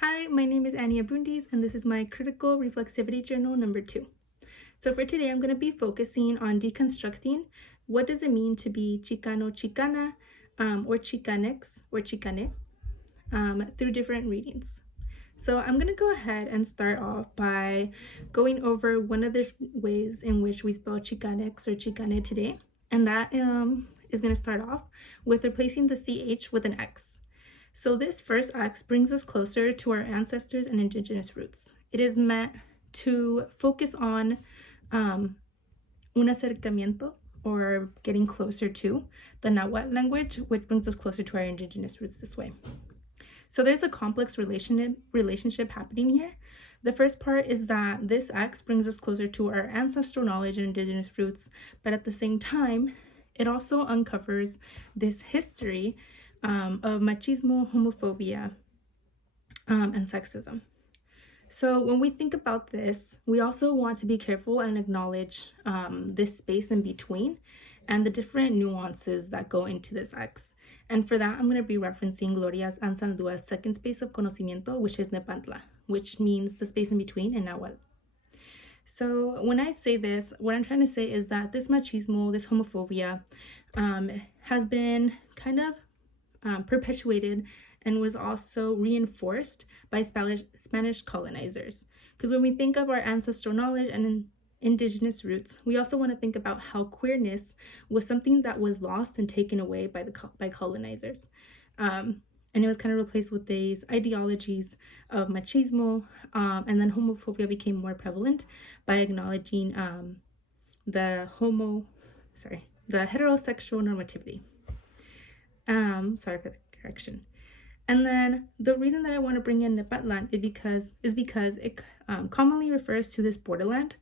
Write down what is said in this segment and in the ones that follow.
Hi, my name is Annie Abundis, and this is my Critical Reflexivity Journal number 2. So for today, I'm going to be focusing on deconstructing what does it mean to be Chicano, Chicana, or Chicanx, or Chicane, through different readings. So I'm going to go ahead and start off by going over one of the ways in which we spell Chicanx or Chicane today, and that is going to start off with replacing the CH with an X. So this first X brings us closer to our ancestors and indigenous roots. It is meant to focus on un acercamiento, or getting closer to the Nahuatl language, which brings us closer to our indigenous roots this way. So there's a complex relationship happening here. The first part is that this X brings us closer to our ancestral knowledge and indigenous roots, but at the same time, it also uncovers this history of machismo, homophobia, and sexism. So when we think about this, we also want to be careful and acknowledge this space in between and the different nuances that go into this X. And for that, I'm going to be referencing Gloria Anzaldua's second space of conocimiento, which is Nepantla, which means the space in between in Nahuatl. So when I say this, what I'm trying to say is that this machismo, this homophobia, has been kind of perpetuated and was also reinforced by Spanish colonizers. Because when we think of our ancestral knowledge and indigenous roots, we also want to think about how queerness was something that was lost and taken away by colonizers. And it was kind of replaced with these ideologies of machismo, and then homophobia became more prevalent by acknowledging the heterosexual normativity. Sorry for the correction. And then the reason that I want to bring in Nepantlan is because it commonly refers to this borderland.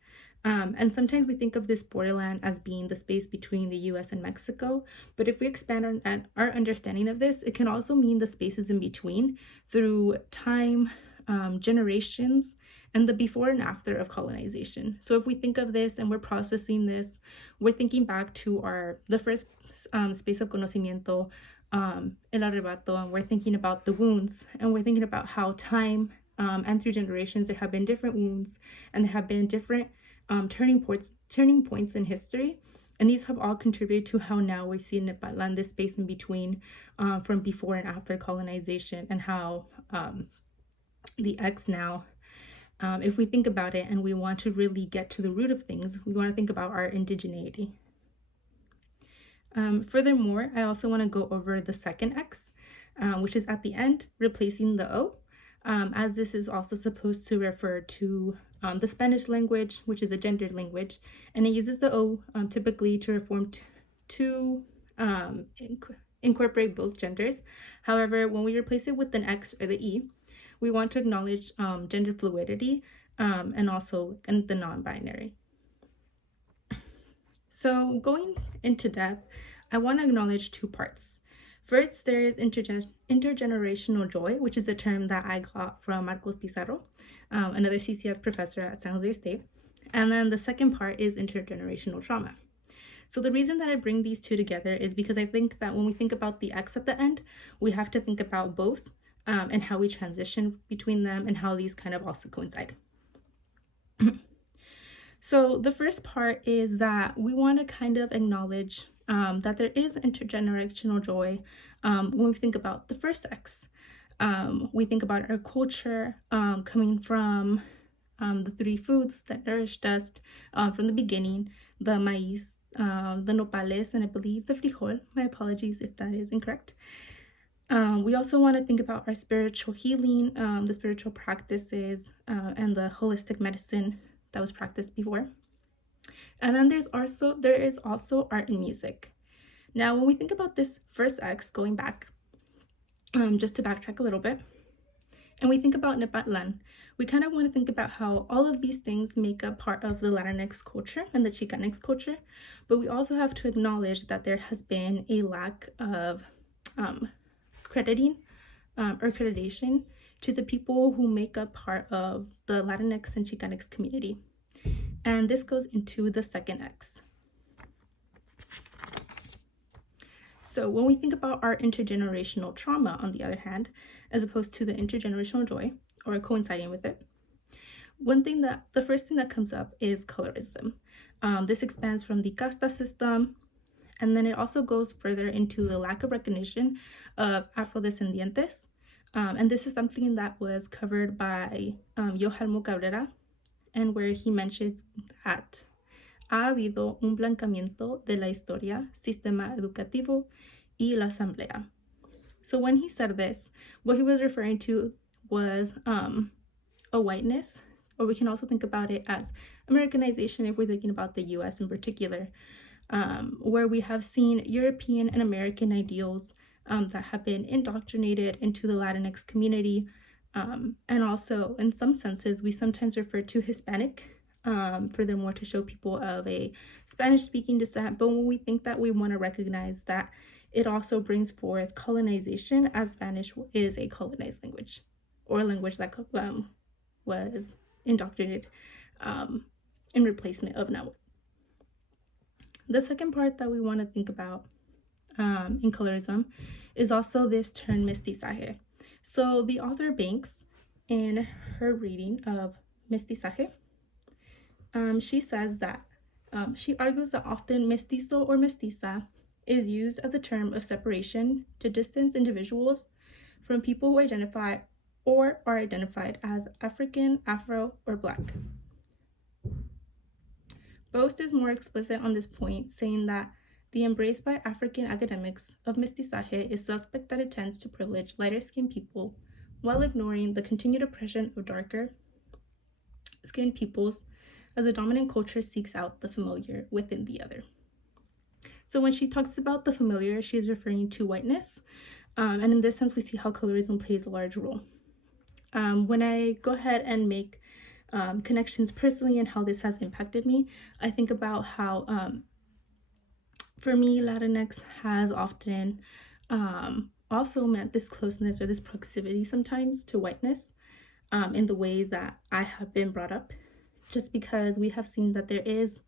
And sometimes we think of this borderland as being the space between the US and Mexico. But if we expand our understanding of this, it can also mean the spaces in between through time, generations, and the before and after of colonization. So if we think of this and we're processing this, we're thinking back to the first space of conocimiento, el arrebato, and we're thinking about the wounds, and we're thinking about how time and through generations there have been different wounds, and there have been different turning points in history, and these have all contributed to how now we see in Nepantlan this space in between from before and after colonization, and how the X now, if we think about it and we want to really get to the root of things, we want to think about our indigeneity. Furthermore, I also want to go over the second X, which is at the end, replacing the O, as this is also supposed to refer to the Spanish language, which is a gendered language, and it uses the O typically to incorporate both genders. However, when we replace it with an X or the E, we want to acknowledge gender fluidity and also the non-binary. So going into depth, I want to acknowledge two parts. First, there is intergenerational joy, which is a term that I got from Marcos Pizarro, another CCS professor at San Jose State. And then the second part is intergenerational trauma. So the reason that I bring these two together is because I think that when we think about the X at the end, we have to think about both and how we transition between them and how these kind of also coincide. So the first part is that we want to kind of acknowledge that there is intergenerational joy when we think about the first X. We think about our culture coming from the three foods that nourished us from the beginning, the maíz, the nopales, and I believe the frijol. My apologies if that is incorrect. We also want to think about our spiritual healing, the spiritual practices, and the holistic medicine that was practiced before. And then there is also art and music. Now, when we think about this first X, going back, just to backtrack a little bit, and we think about Nepantlan, we kind of want to think about how all of these things make up part of the Latinx culture and the Chicanx culture, but we also have to acknowledge that there has been a lack of crediting or accreditation to the people who make up part of the Latinx and Chicanx community. And this goes into the second X. So when we think about our intergenerational trauma, on the other hand, as opposed to the intergenerational joy or coinciding with it. The first thing that comes up is colorism. This expands from the casta system, and then it also goes further into the lack of recognition of afrodescendientes. And this is something that was covered by Yohelmo Cabrera, and where he mentions that ha habido un blancamiento de la historia, sistema educativo y la asamblea. So when he said this, what he was referring to was a whiteness, or we can also think about it as Americanization if we're thinking about the US in particular, where we have seen European and American ideals that have been indoctrinated into the Latinx community. And also, in some senses, we sometimes refer to Hispanic, furthermore, to show people of a Spanish-speaking descent. But when we think that, we want to recognize that it also brings forth colonization, as Spanish is a colonized language, or a language that was indoctrinated in replacement of Nahult. The second part that we want to think about in colorism is also this term mestizaje. So the author Banks, in her reading of mestizaje, she says that she argues that often mestizo or mestiza is used as a term of separation to distance individuals from people who identify or are identified as African, Afro, or Black. Boast is more explicit on this point, saying that the embrace by African academics of mestizaje is suspect that it tends to privilege lighter-skinned people while ignoring the continued oppression of darker-skinned peoples as the dominant culture seeks out the familiar within the other. So when she talks about the familiar, she is referring to whiteness, and in this sense, we see how colorism plays a large role. When I go ahead and make connections personally and how this has impacted me, I think about how, for me, Latinx has often also meant this closeness or this proximity sometimes to whiteness in the way that I have been brought up, just because we have seen that there is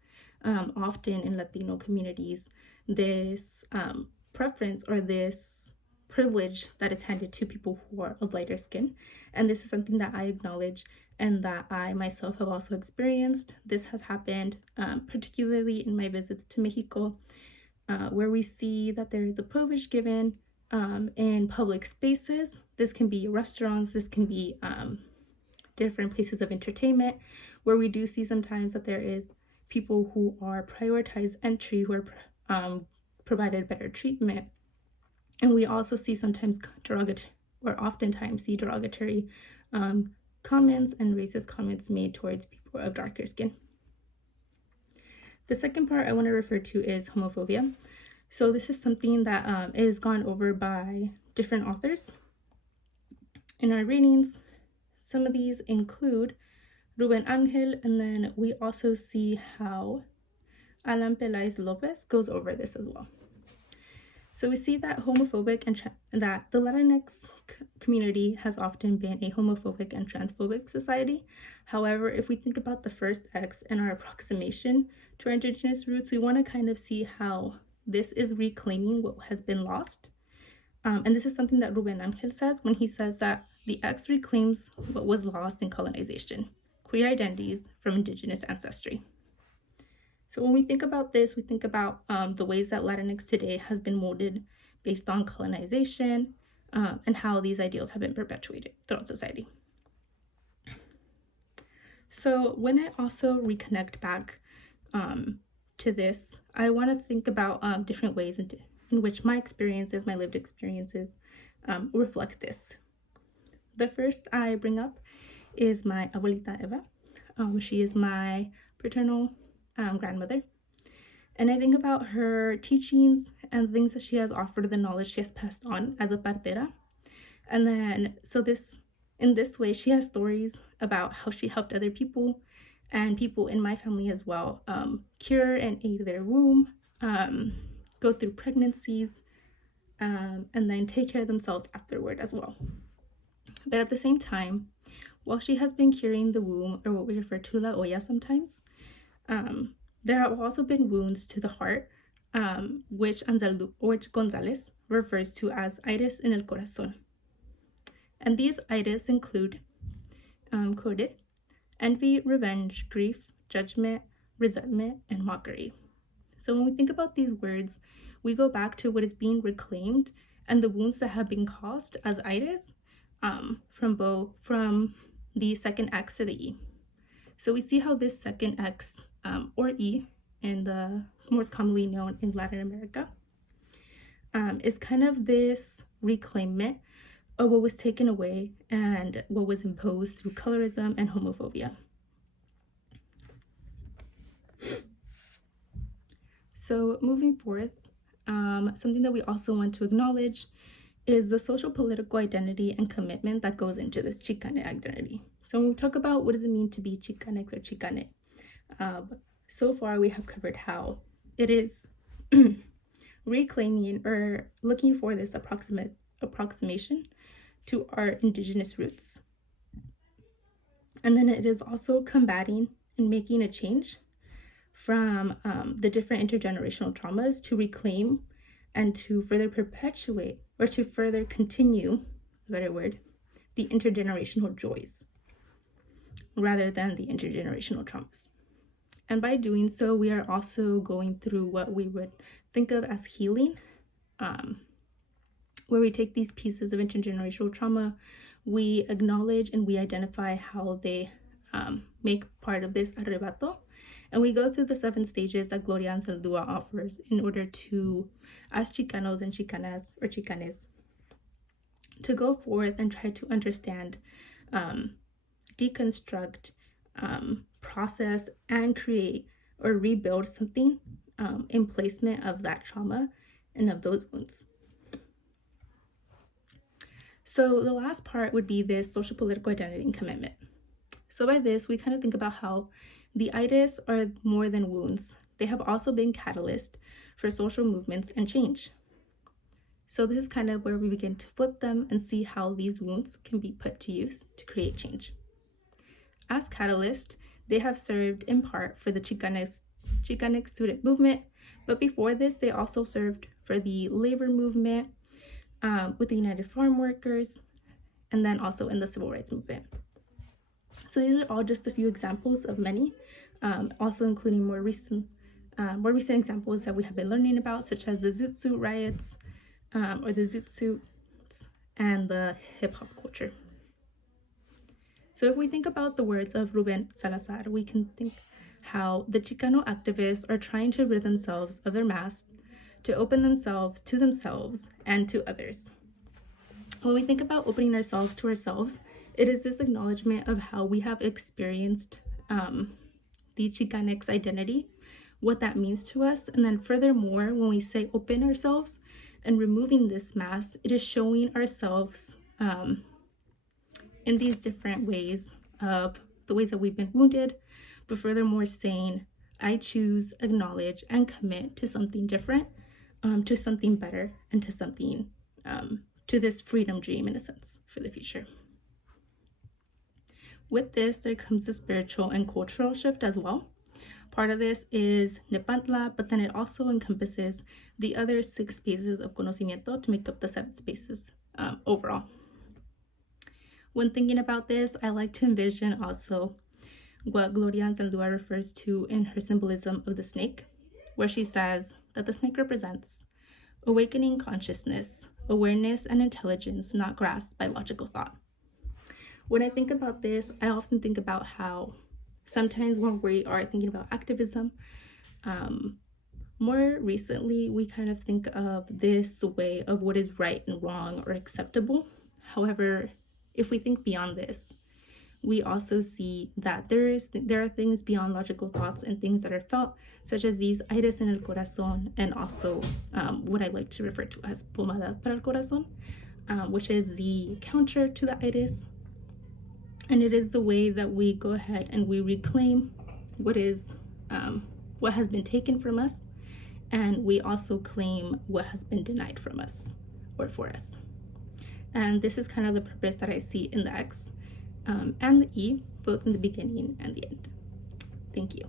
often in Latino communities this preference or this privilege that is handed to people who are of lighter skin. And this is something that I acknowledge and that I myself have also experienced. This has happened particularly in my visits to Mexico, where we see that there is a privilege given in public spaces. This can be restaurants, this can be different places of entertainment, where we do see sometimes that there is people who are prioritized entry, who are provided better treatment. And we also see sometimes oftentimes see derogatory comments and racist comments made towards people of darker skin. The second part I want to refer to is homophobia. So this is something that is gone over by different authors in our readings. Some of these include Ruben Angel, and then we also see how Alan Peláez Lopez goes over this as well. So we see that homophobic and that the Latinx community has often been a homophobic and transphobic society. However, if we think about the first X and our approximation to our indigenous roots, we want to kind of see how this is reclaiming what has been lost. And this is something that Ruben Angel says when he says that the X reclaims what was lost in colonization, queer identities from indigenous ancestry. So when we think about this, we think about the ways that Latinx today has been molded based on colonization and how these ideals have been perpetuated throughout society. So when I also reconnect back to this, I want to think about different ways in which my experiences, my lived experiences, reflect this. The first I bring up is my abuelita Eva. She is my paternal grandmother. And I think about her teachings and things that she has offered, the knowledge she has passed on as a partera. And then, in this way, she has stories about how she helped other people and people in my family as well cure and aid their womb, go through pregnancies, and then take care of themselves afterward as well. But at the same time, while she has been curing the womb, or what we refer to la olla sometimes, there have also been wounds to the heart, which Gonzalez refers to as aires en el corazón. And these itis include, quoted, envy, revenge, grief, judgment, resentment, and mockery. So when we think about these words, we go back to what is being reclaimed and the wounds that have been caused as itis from the second X to the E. So we see how this second X or E, in the most commonly known in Latin America, is kind of this reclaimment of what was taken away and what was imposed through colorism and homophobia. So moving forth, something that we also want to acknowledge is the social political identity and commitment that goes into this Chicane identity. So when we talk about what does it mean to be Chicanx or Chicane, so far we have covered how it is reclaiming or looking for this approximation to our indigenous roots. And then it is also combating and making a change from the different intergenerational traumas to reclaim and to further perpetuate or to further continue, a better word, the intergenerational joys rather than the intergenerational traumas. And by doing so, we are also going through what we would think of as healing, where we take these pieces of intergenerational trauma, we acknowledge and we identify how they make part of this arrebato, and we go through the 7 stages that Gloria Anzaldua offers in order to, as Chicanos and Chicanas or Chicanes, to go forth and try to understand, deconstruct, process, and create or rebuild something in placement of that trauma and of those wounds. So the last part would be this social political identity and commitment. So by this, we kind of think about how the itis are more than wounds. They have also been catalyst for social movements and change. So this is kind of where we begin to flip them and see how these wounds can be put to use to create change. As catalyst, they have served in part for the Chicanx student movement, but before this, they also served for the labor movement with the United Farm Workers, and then also in the Civil Rights Movement. So these are all just a few examples of many, also including more recent examples that we have been learning about, such as the Zoot Suit riots, or the Zoot Suits, and the hip hop culture. So if we think about the words of Ruben Salazar, we can think how the Chicano activists are trying to rid themselves of their masks, to open themselves to themselves and to others. When we think about opening ourselves to ourselves, it is this acknowledgement of how we have experienced the Chicanx identity, what that means to us. And then furthermore, when we say open ourselves and removing this mask, it is showing ourselves in these different ways of the ways that we've been wounded, but furthermore saying, I choose, acknowledge, and commit to something different, to something better, and to something, to this freedom dream in a sense for the future. With this, there comes the spiritual and cultural shift as well. Part of this is Nepantla, but then it also encompasses the other 6 spaces of conocimiento to make up the 7 spaces overall. When thinking about this, I like to envision also what Gloria Anzaldua refers to in her symbolism of the snake, where she says that the snake represents awakening consciousness, awareness, and intelligence not grasped by logical thought. When I think about this, I often think about how sometimes when we are thinking about activism, more recently, we kind of think of this way of what is right and wrong or acceptable. However, if we think beyond this, we also see that there are things beyond logical thoughts and things that are felt, such as these itis en el corazon, and also what I like to refer to as pomada para el corazon, which is the counter to the itis. And it is the way that we go ahead and we reclaim what has been taken from us, and we also claim what has been denied from us or for us. And this is kind of the purpose that I see in the X and the E, both in the beginning and the end. Thank you.